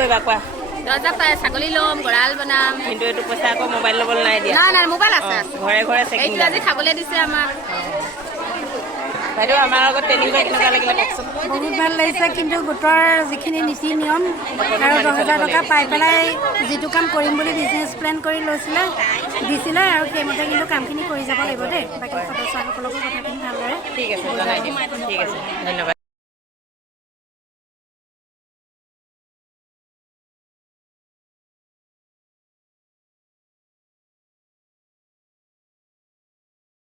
কৰিবা কোৱা 10,000 পাই ছাগলী ল'ম গড়াল বনাম কিন্তু এইটো পইচা আকৌ মোবাইল ল'বলৈ নাই দিয়া নাই মোবাইল আছে ঘৰে ঘৰে চেকিং এইটো আজি খাবলৈ দিছে আমাক বাইদেউ আমাৰ লগত ট্ৰেইনিং কৰি কেনেকুৱা লাগিলে কওকচোন বহুত ভাল লাগিছে কিন্তু গোটৰ যিখিনি নীতি নিয়ম আৰু 10,000 টকা পাই পেলাই যিটো কাম কৰিম বুলি বিজনেছ প্লেন কৰি দিছিলে আৰু সেইমতে কিন্তু কামখিনি কৰি যাব লাগিব দেই বাকী সদস্যসকলকো কথাখিনি ভালদৰে ঠিক আছে জনাই দিম ঠিক আছে ধন্যবাদ